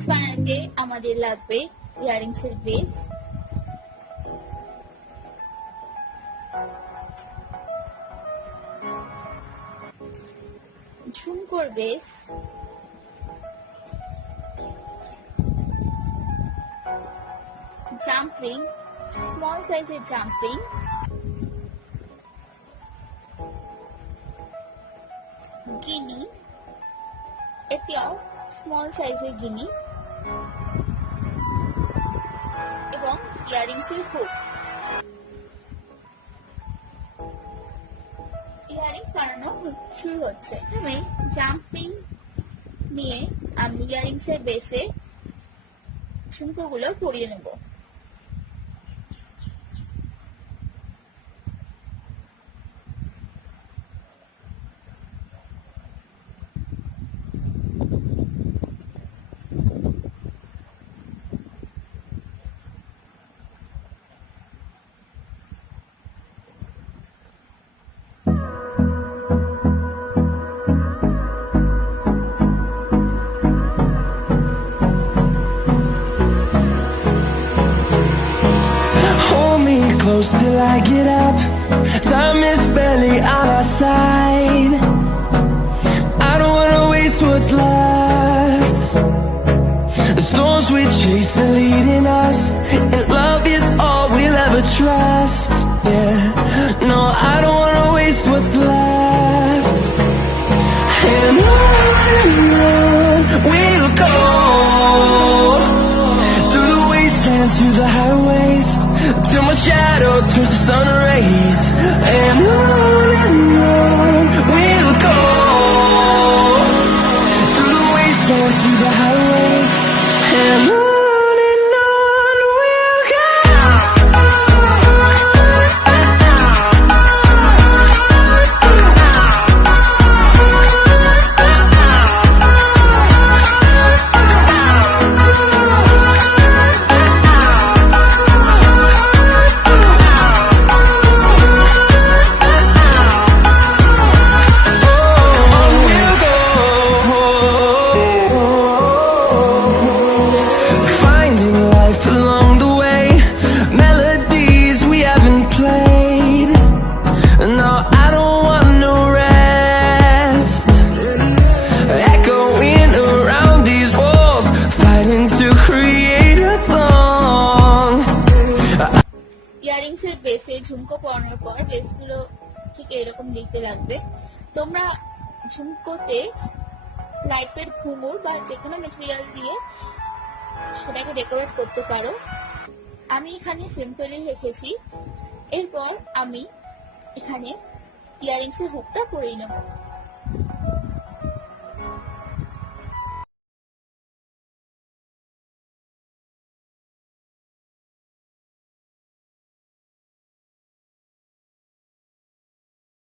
ইয়ারিংস বানাতে আমাদের লাগবে ইয়ারিংস এর বেস, ঝুমকোর বেস, জাম্পিং, স্মল সাইজের জাম্পিং, গিনি, এটাও স্মল সাইজের গিনি এবং ইয়ারিংস এর হুক। ইয়ারিংস বানানো শুরু হচ্ছে। প্রথমে জাম্পিং নিয়ে আমি ইয়ারিংস এর বেসে ঝুমকোগুলো পরিয়ে নেব। Close till I get up, time is barely on our side. I don't wanna waste what's left. The storms we chase are leading us, and love is all we'll ever trust. Yeah, no, I don't wanna waste what's left. And on we'll go, through the wastelands, through the highways, till my shadow turns to sun rays. And on we'll go, through the wastelands, through the highways, and on we'll go. Earrings এর বেসে ঝুমকো পরানোর পর বেসগুলো ঠিক এরকম দেখতে লাগবে। তোমরা ঝুমকোতে লাইট ওয়েট ঘুঙুর বা যেকোনো মেটেরিয়াল দিয়ে সেটাকে ডেকোরেট করতে পারো। আমি এখানে সিম্পলি রেখেছি। এরপর আমি এখানে ইয়ারিংস এর হুকটা পরিয়ে নেব।